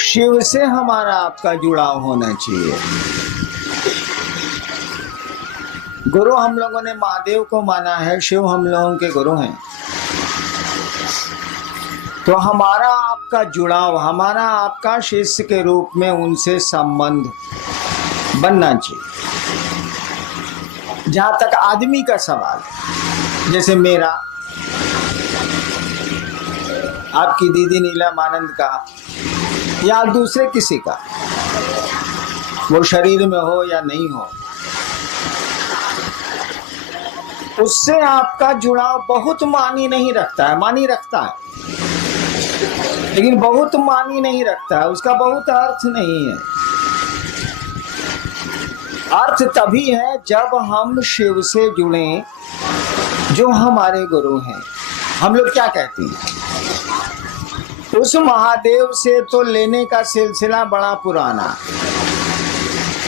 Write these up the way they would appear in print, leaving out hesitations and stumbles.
शिव से हमारा आपका जुड़ाव होना चाहिए। गुरु हम लोगों ने महादेव को माना है, शिव हम लोगों के गुरु हैं, तो हमारा आपका जुड़ाव, हमारा आपका शिष्य के रूप में उनसे संबंध बनना चाहिए। जहां तक आदमी का सवाल, जैसे मेरा आपकी दीदी नीलम का या दूसरे किसी का, वो शरीर में हो या नहीं हो, उससे आपका जुड़ाव बहुत मानी नहीं रखता है। मानी रखता है लेकिन बहुत मानी नहीं रखता है, उसका बहुत अर्थ नहीं है। अर्थ तभी है जब हम शिव से जुड़ें जो हमारे गुरु हैं। हम लोग क्या कहते हैं, उस महादेव से तो लेने का सिलसिला बड़ा पुराना,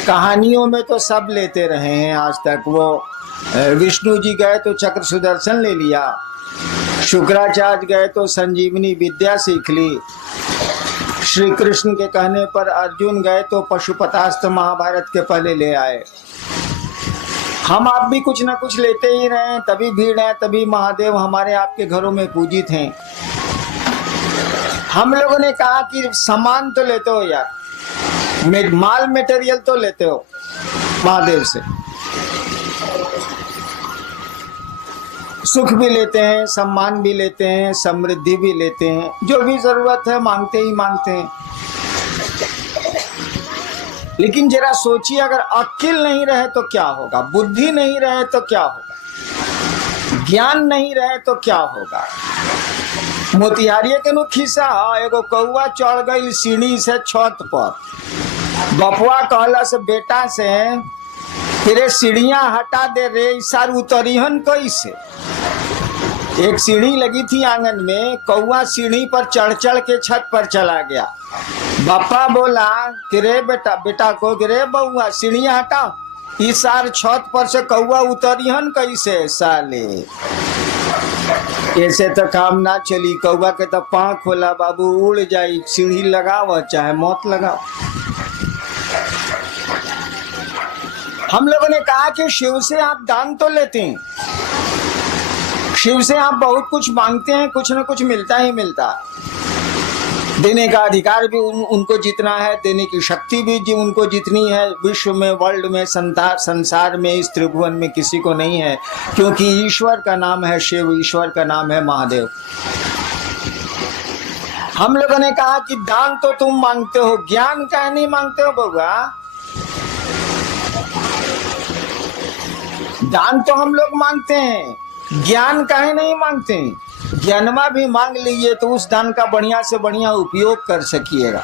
कहानियों में तो सब लेते रहे हैं आज तक। वो विष्णु जी गए तो चक्र सुदर्शन ले लिया, शुक्राचार्य गए तो संजीवनी विद्या सीख ली, श्री कृष्ण के कहने पर अर्जुन गए तो पशुपतास्त्र महाभारत के पहले ले आए। हम आप भी कुछ ना कुछ लेते ही रहे, तभी भीड़ है, तभी महादेव हमारे आपके घरों में पूजित हैं। हम लोगों ने कहा कि सामान तो लेते हो यार, माल मटेरियल तो लेते हो महादेव से, सुख भी लेते हैं, सम्मान भी लेते हैं, समृद्धि भी लेते हैं, जो भी जरूरत है मांगते ही मांगते हैं। लेकिन जरा सोचिए, अगर अक्ल नहीं रहे तो क्या होगा, बुद्धि नहीं रहे तो क्या होगा, ज्ञान नहीं रहे तो क्या होगा। मोतिहारिये के नु खिस्सा, एगो कौआ चढ़ गई सीढ़ी से छत पर, बपुआ कहला से बेटा से, फिर सीढ़ियां हटा दे रे, इसार उतरिहन कैसे। एक सीढ़ी लगी थी आंगन में, कौआ सीढ़ी पर चढ़ चढ़ के छत पर चला गया। बापा बोला कि रे बेटा, बेटा को कि रे बउआ सीढ़ियां हटा, इस सार छत पर से कौआ उतरिहन कैसे साले। ऐसे तो काम ना चली, कौआ के तो पाँव खोला बाबू, उड़ जाई, सीढ़ी लगाओ चाहे मौत लगाओ। हम लोगों ने कहा कि शिव से आप दान तो लेते हैं, शिव से आप बहुत कुछ मांगते हैं, कुछ न कुछ मिलता ही मिलता। देने का अधिकार भी उनको जितना है, देने की शक्ति भी उनको जितनी है, विश्व में, वर्ल्ड में, संसार में, इस त्रिभुवन में किसी को नहीं है, क्योंकि ईश्वर का नाम है शिव, ईश्वर का नाम है महादेव। हम लोगों ने कहा कि दान तो तुम मांगते हो, ज्ञान का नहीं मांगते हो बउआ। दान तो हम लोग मांगते हैं, ज्ञान काहे नहीं मांगते हैं। ज्ञानमा भी मांग लीजिए तो उस दान का बढ़िया से बढ़िया उपयोग कर सकिएगा।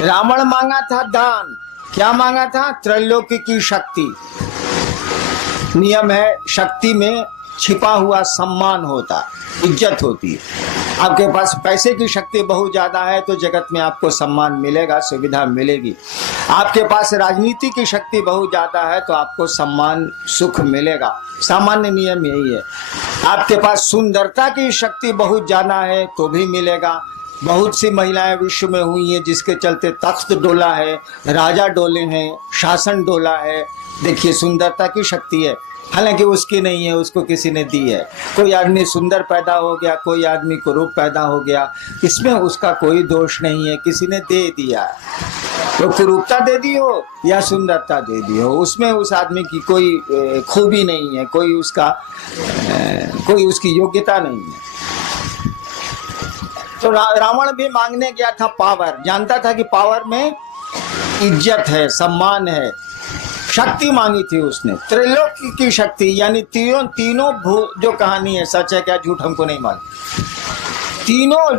रावण मांगा था दान, क्या मांगा था, त्रैलोक्य की शक्ति। नियम है, शक्ति में छिपा हुआ सम्मान होता, इज्जत होती है। आपके पास पैसे की शक्ति बहुत ज्यादा है तो जगत में आपको सम्मान मिलेगा, सुविधा मिलेगी। आपके पास राजनीति की शक्ति बहुत ज्यादा है तो आपको सम्मान, सुख मिलेगा। सामान्य नियम यही है। आपके पास सुंदरता की शक्ति बहुत ज्यादा है तो भी मिलेगा। बहुत सी महिलाएं विश्व में हुई हैं जिसके चलते तख्त डोला है, राजा डोले हैं, शासन डोला है। देखिए, सुंदरता की शक्ति है, हालांकि उसकी नहीं है, उसको किसी ने दी है। कोई आदमी सुंदर पैदा हो गया, कोई आदमी कुरूप पैदा हो गया, इसमें उसका कोई दोष नहीं है, किसी ने दे दिया। तो कुरूपता दे दी हो या सुंदरता दे दी हो, उसमें उस आदमी की कोई खूबी नहीं है, कोई उसकी योग्यता नहीं है। तो रावण भी मांगने गया था पावर, जानता था कि पावर में इज्जत है, सम्मान है। शक्ति मांगी थी उसने, त्रिलोक की शक्ति, यानी तीनों जो कहानी है, सच है क्या झूठ हमको नहीं मालूम, तीनों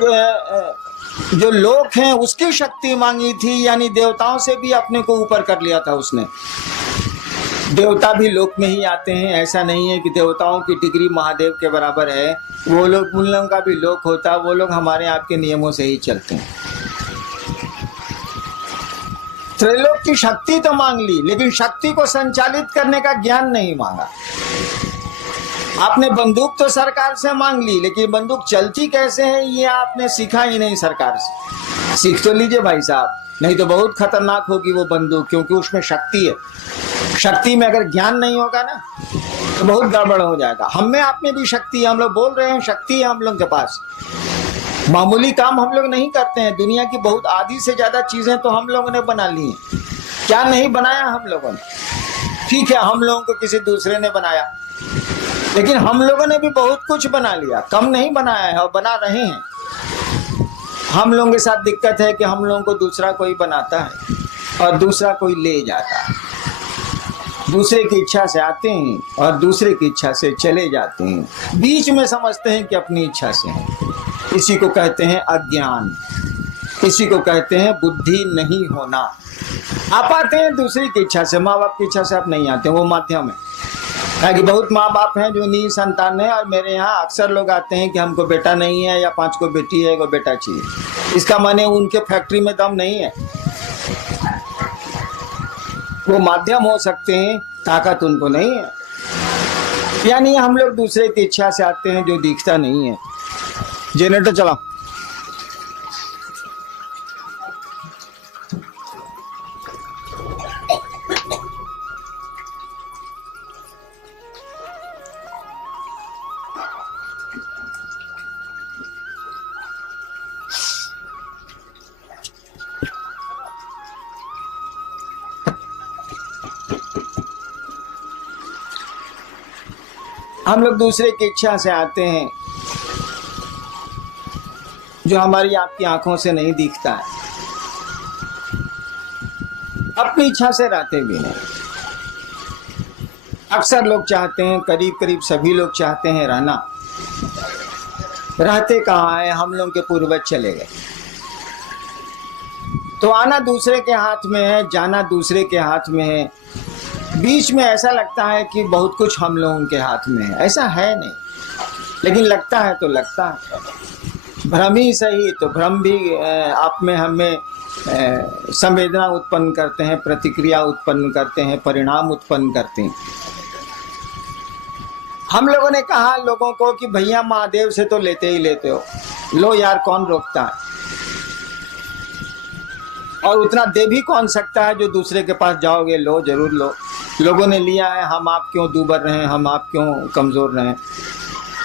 जो लोक हैं उसकी शक्ति मांगी थी, यानी देवताओं से भी अपने को ऊपर कर लिया था उसने। देवता भी लोक में ही आते हैं, ऐसा नहीं है कि देवताओं की डिग्री महादेव के बराबर है। वो लोग, उन लोगों का भी लोक होता, वो लोग हमारे आपके नियमों से ही चलते हैं। त्रैलोक की शक्ति तो मांग ली, लेकिन शक्ति को संचालित करने का ज्ञान नहीं मांगा। आपने बंदूक तो सरकार से मांग ली, लेकिन बंदूक चलती कैसे है ये आपने सीखा ही नहीं सरकार से। सीख तो लीजिए भाई साहब, नहीं तो बहुत खतरनाक होगी वो बंदूक, क्योंकि उसमें शक्ति है। शक्ति में अगर ज्ञान नहीं होगा ना तो बहुत गड़बड़ हो जाएगा। हम में आप में भी शक्ति है, हम लोग बोल रहे हैं शक्ति है हम लोग के पास। मामूली काम हम लोग नहीं करते हैं, दुनिया की बहुत आधी से ज्यादा चीजें तो हम लोगों ने बना ली हैं। क्या नहीं बनाया हम लोगों ने? ठीक है, हम लोगों को किसी दूसरे ने बनाया, लेकिन हम लोगों ने भी बहुत कुछ बना लिया, कम नहीं बनाया है और बना रहे हैं। हम लोगों के साथ दिक्कत है कि हम लोगों को दूसरा कोई बनाता है और दूसरा कोई ले जाता है। दूसरे की इच्छा से आते हैं और दूसरे की इच्छा से चले जाते हैं, बीच में समझते हैं कि अपनी इच्छा से हैं। इसी को कहते हैं अज्ञान, इसी को कहते हैं बुद्धि नहीं होना। आप आते हैं दूसरे की इच्छा से, माँ बाप की इच्छा से आप नहीं आते, वो माध्यम है। कि बहुत माँ बाप हैं जो निसंतान है, और मेरे यहाँ अक्सर लोग आते हैं कि हमको बेटा नहीं है या 5 को बेटी है, 1 बेटा चाहिए। इसका माने उनके फैक्ट्री में दम नहीं है, वो माध्यम हो सकते हैं, ताकत उनको नहीं है। यानी हम लोग दूसरे की इच्छा से आते हैं जो दिखता नहीं है। जनरेटर चलाओ। हम लोग दूसरे की इच्छा से आते हैं जो हमारी आपकी आंखों से नहीं दिखता है, अपनी इच्छा से रहते भी नहीं। अक्सर लोग चाहते हैं, करीब करीब सभी लोग चाहते हैं रहना, रहते कहाँ है? हम लोग के पूर्वज चले गए, तो आना दूसरे के हाथ में है, जाना दूसरे के हाथ में है। बीच में ऐसा लगता है कि बहुत कुछ हम लोगों के हाथ में है, ऐसा है नहीं, लेकिन लगता है तो लगता है। भ्रम ही सही, तो भ्रम भी आप में हमें संवेदना उत्पन्न करते हैं, प्रतिक्रिया उत्पन्न करते हैं, परिणाम उत्पन्न करते हैं। हम लोगों ने कहा लोगों को कि भैया महादेव से तो लेते ही लेते हो, लो यार कौन रोकता है, और उतना दे भी कौन सकता है जो दूसरे के पास जाओगे, लो जरूर लो। लोगों ने लिया है, हम आप क्यों दूबर रहे, हम आप क्यों कमजोर रहे।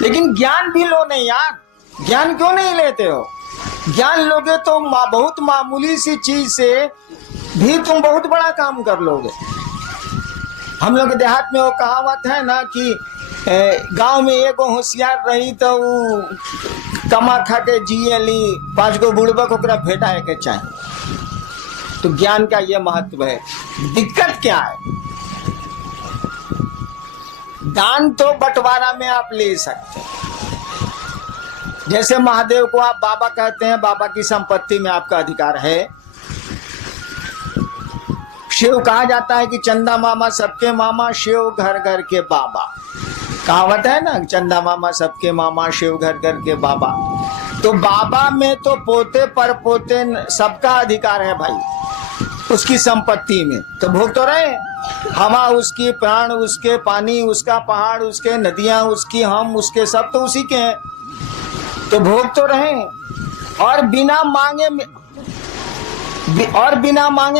लेकिन ज्ञान भी लो नहीं यार, ज्ञान क्यों नहीं लेते हो? ज्ञान लोगे तो बहुत मामूली सी चीज से भी तुम बहुत बड़ा काम कर लोगे। हम लोग के देहात में वो कहावत है ना कि गांव में एगो होशियार रही तो वो कमा खा के जिए ली, 5 गो बुड़बक ओकरा भेटाए के चाहिए। तो ज्ञान का ये महत्व है। दिक्कत क्या है? दान तो बंटवारा में आप ले सकते हैं, जैसे महादेव को आप बाबा कहते हैं, बाबा की संपत्ति में आपका अधिकार है। शिव कहा जाता है कि चंदा मामा सबके मामा, शिव घर घर के बाबा। कहावत है ना, चंदा मामा सबके मामा, शिव घर घर के बाबा। तो बाबा में तो पोते पर पोते सबका अधिकार है भाई, उसकी संपत्ति में तो भोग तो रहे। हवा उसकी, प्राण उसके, पानी उसका, पहाड़ उसके, नदियां उसकी, हम उसके, सब तो उसी के हैं, तो भोग तो रहे। और बिना मांगे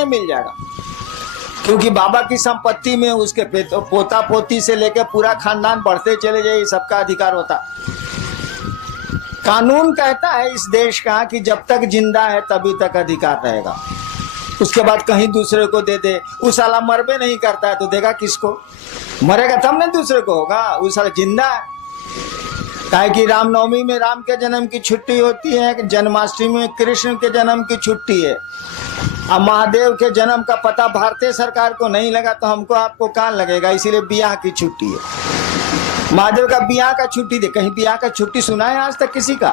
मिल जाएगा, क्योंकि बाबा की संपत्ति में उसके पोता पोती से लेकर पूरा खानदान बढ़ते चले जाए, सबका अधिकार होता। कानून कहता है इस देश का कि जब तक जिंदा है तभी तक अधिकार रहेगा, उसके बाद कहीं दूसरे को दे दे। उस साला मरबे नहीं करता है तो देगा किसको? मरेगा तब ना दूसरे को होगा, उस साला जिंदा है। काहे कि रामनवमी में राम के जन्म की छुट्टी होती है, जन्माष्टमी में कृष्ण के जन्म की छुट्टी है। अब महादेव के जन्म का पता भारतीय सरकार को नहीं लगा तो हमको आपको कहाँ लगेगा, इसीलिए बियाह की छुट्टी है। महादेव का बियाह का छुट्टी दे, कहीं बियाह का छुट्टी सुना है आज तक किसी का?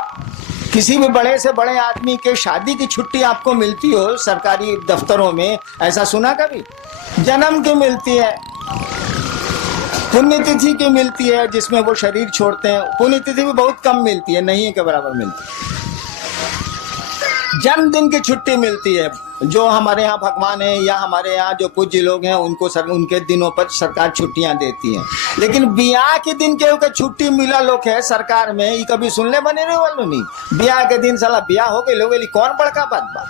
किसी भी बड़े से बड़े आदमी के शादी की छुट्टी आपको मिलती हो सरकारी दफ्तरों में, ऐसा सुना कभी? जन्म की मिलती है, पुण्यतिथि की मिलती है जिसमें वो शरीर छोड़ते हैं, पुण्यतिथि भी बहुत कम मिलती है, नहीं के बराबर मिलती है। जन्मदिन की छुट्टी मिलती है। जो हमारे यहाँ भगवान है या हमारे यहाँ जो पूज्य लोग हैं उनको उनके दिनों पर सरकार छुट्टियां देती है। लेकिन ब्याह के दिन के छुट्टी मिला लोग है सरकार में, ये कभी सुनने बने रहे वालों नहीं। ब्याह के दिन साला ब्याह हो गए लोग, कौन बड़का बात बा।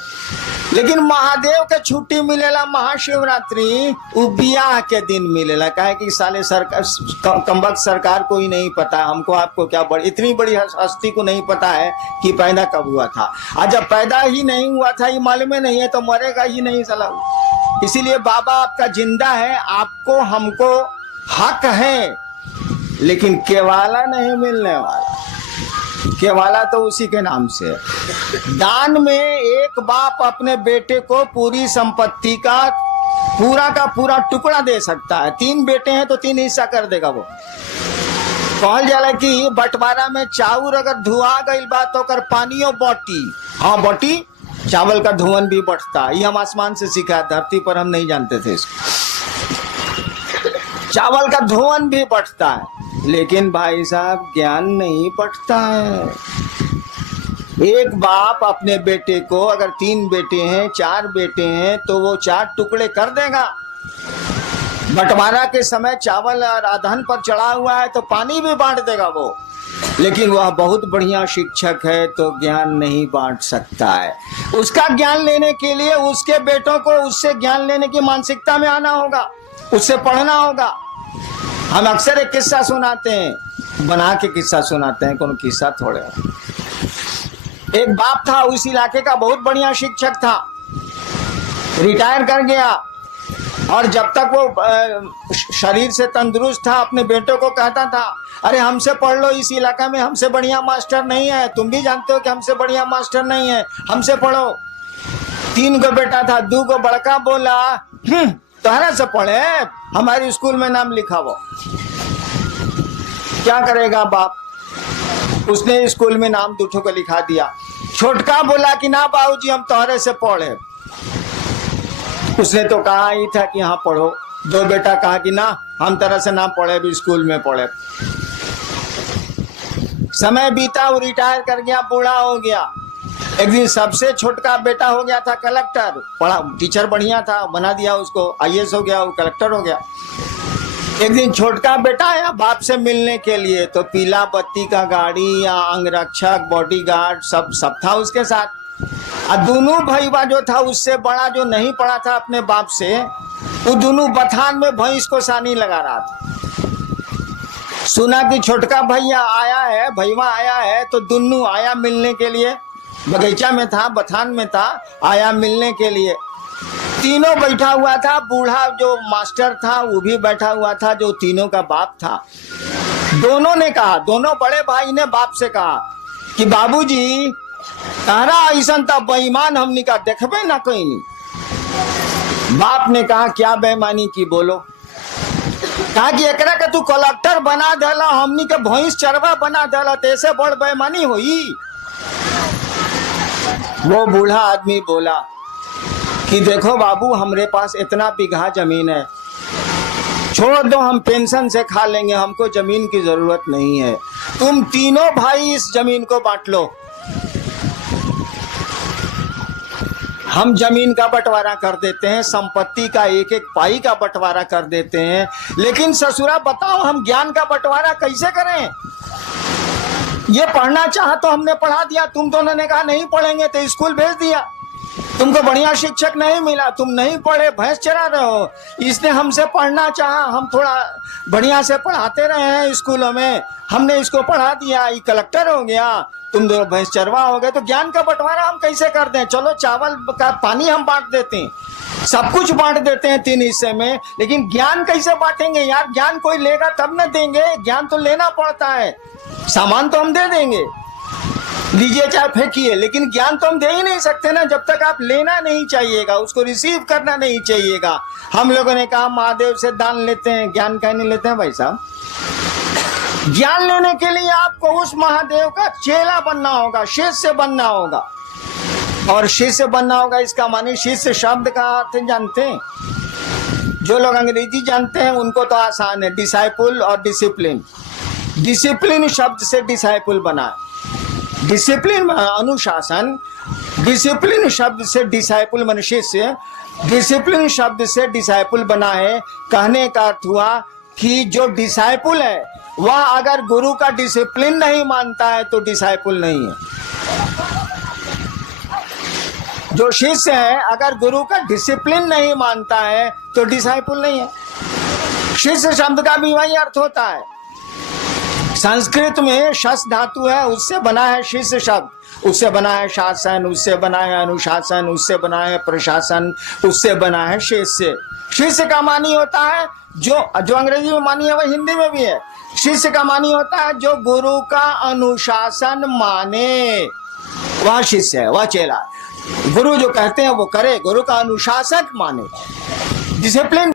लेकिन महादेव के छुट्टी मिलेला महाशिवरात्रि, वो ब्याह के दिन मिलेला। काहे कि साले सरकार कमबख्त सरकार को ही नहीं पता, हमको आपको क्या इतनी बड़ी हस्ती को नहीं पता है कि पैदा कब हुआ था। और जब पैदा ही नहीं हुआ था ये मालूम नहीं है तो मरेगा ही नहीं साला। इसीलिए बाबा आपका जिंदा है, आपको हमको हक है, लेकिन केवाला नहीं मिलने वाला। केवाला तो उसी के नाम से। दान में एक बाप अपने बेटे को पूरी संपत्ति का पूरा टुकड़ा दे सकता है। 3 बेटे हैं तो 3 हिस्सा कर देगा वो। कहल जाला कि बंटवारा में चाउर अगर धुआ गई बात तो कर पानियों बटी। हाँ बटी, चावल का धुआं भी बढ़ता है। ये हम आसमान से सीखा, धरती पर हम नहीं जानते थे इसको। चावल का धुआं भी बढ़ता है, लेकिन भाई साहब ज्ञान नहीं बढ़ता है। एक बाप अपने बेटे को, अगर 3 बेटे हैं 4 बेटे हैं तो वो 4 टुकड़े कर देगा। बंटवारा के समय चावल और अधन पर चढ़ा हुआ है तो पानी भी बांट देगा वो। लेकिन वह बहुत बढ़िया शिक्षक है तो ज्ञान नहीं बांट सकता है। उसका ज्ञान लेने के लिए उसके बेटों को उससे ज्ञान लेने की मानसिकता में आना होगा, उससे पढ़ना होगा। हम अक्सर एक किस्सा सुनाते हैं, बना के किस्सा सुनाते हैं, कौन किस्सा थोड़े। एक बाप था, उस इलाके का बहुत बढ़िया शिक्षक था, रिटायर कर गया। और जब तक वो शरीर से तंदुरुस्त था अपने बेटों को कहता था, अरे हमसे पढ़ लो, इस इलाका में हमसे बढ़िया मास्टर नहीं है। तुम भी जानते हो कि हमसे बढ़िया मास्टर नहीं है, हमसे पढ़ो। 3 को बेटा था, 2 को बड़का बोला तहरा से पढ़े, हमारे स्कूल में नाम लिखा वो। क्या करेगा बाप, उसने स्कूल में नाम 2 को लिखा दिया। छोटका बोला कि ना बाबूजी हम तोहरे से पढ़े। उसने तो कहा ही था कि हाँ पढ़ो। 2 बेटा कहा कि ना हम तरह से ना पढ़े, भी स्कूल में पढ़े। समय बीता, वो रिटायर कर गया, बूढ़ा हो गया। एक दिन सबसे छोटका बेटा हो गया था कलेक्टर, पढ़ा टीचर बढ़िया था, बना दिया उसको, IAS हो गया, वो कलेक्टर हो गया। एक दिन छोटका बेटा आया बाप से मिलने के लिए, तो पीला बत्ती का गाड़ी या अंगरक्षक बॉडीगार्ड सब था उसके साथ। और दोनों भाईवा जो था उससे बड़ा जो नहीं पड़ा था अपने बाप से, वो दोनों बथान में भैंस को सानी लगा रहा था। सुना कि छोटका भैया आया है, भैया आया है, तो दोनों आया मिलने के लिए। बगीचा में था, बथान में था, आया मिलने के लिए। तीनों बैठा हुआ था, बूढ़ा जो मास्टर था वो भी बैठा हुआ था, जो तीनों का बाप था। दोनों ने कहा, दोनों बड़े भाई ने बाप से कहा कि बाबूजी तारा ऐसा था बेईमान हमनी का देखबे ना कहीं नहीं। बाप ने कहा क्या बेईमानी की बोलो। कहा कि एकरा के तू कलेक्टर बना देला, हमनी के भैंस चरवा बना देला, तैसे बड़ बेईमानी हुई। वो बूढ़ा आदमी बोला कि देखो बाबू हमरे पास इतना बीघा जमीन है, छोड़ दो हम पेंशन से खा लेंगे, हमको जमीन की जरूरत नहीं है। तुम तीनों भाई इस जमीन को बांट लो, हम जमीन का बंटवारा कर देते हैं, संपत्ति का 1-1 पाई का बंटवारा कर देते हैं। लेकिन ससुरा बताओ हम ज्ञान का बंटवारा कैसे करें? ये पढ़ना चाहा तो हमने पढ़ा दिया, तुम दोनों ने कहा नहीं पढ़ेंगे तो स्कूल भेज दिया। तुमको बढ़िया शिक्षक नहीं मिला, तुम नहीं पढ़े, भैंस चरा रहे हो। इसने हमसे पढ़ना चाहा, हम थोड़ा बढ़िया से पढ़ाते रहे हैं स्कूलों में, हमने इसको पढ़ा दिया, ये कलेक्टर हो गया, तुम दोनों भैंस चरवा हो गए। तो ज्ञान का बंटवारा हम कैसे कर दें? चलो चावल का पानी हम बांट देते हैं, सब कुछ बांट देते हैं 3 हिस्से में, लेकिन ज्ञान कैसे बांटेंगे यार? ज्ञान कोई लेगा तब न देंगे, ज्ञान तो लेना पड़ता है। सामान तो हम दे देंगे, लीजिए चाहे फेंकिए, लेकिन ज्ञान तो हम दे ही नहीं सकते ना जब तक आप लेना नहीं चाहिएगा, उसको रिसीव करना नहीं चाहिएगा। हम लोगों ने कहा महादेव से दान लेते हैं, ज्ञान कहीं नहीं लेते हैं भाई साहब। ज्ञान लेने के लिए आपको उस महादेव का चेला बनना होगा, शिष्य बनना होगा। और शिष्य बनना होगा इसका माने शिष्य शब्द का अर्थ जानते हैं? जो लोग अंग्रेजी जानते हैं उनको तो आसान है, डिसाइपल और डिसिप्लिन। डिसिप्लिन शब्द से डिसाइपल बना, डिसिप्लिन अनुशासन, डिसिप्लिन शब्द से डिसाइपल मन शिष्य, डिसिप्लिन शब्द से डिसाइपल बना है। कहने का अर्थ हुआ कि जो डिसाइपल है वह अगर गुरु का डिसिप्लिन नहीं मानता है तो डिसाइपल नहीं है। जो शिष्य है अगर गुरु का डिसिप्लिन नहीं मानता है तो डिसाइपल नहीं है। शिष्य शब्द का भी वही अर्थ होता है। संस्कृत में शस धातु है, उससे बना है शिष्य शब्द, उससे बना है शासन, उससे बना है अनुशासन, उससे बना है प्रशासन, उससे बना है शिष्य। शिष्य का मानी होता है जो अंग्रेजी में मानी है वह हिंदी में भी है। शिष्य का मानी होता है जो गुरु का अनुशासन माने, वह शिष्य है, वह चेला। गुरु जो कहते हैं वो करे, गुरु का अनुशासन माने, डिसिप्लिन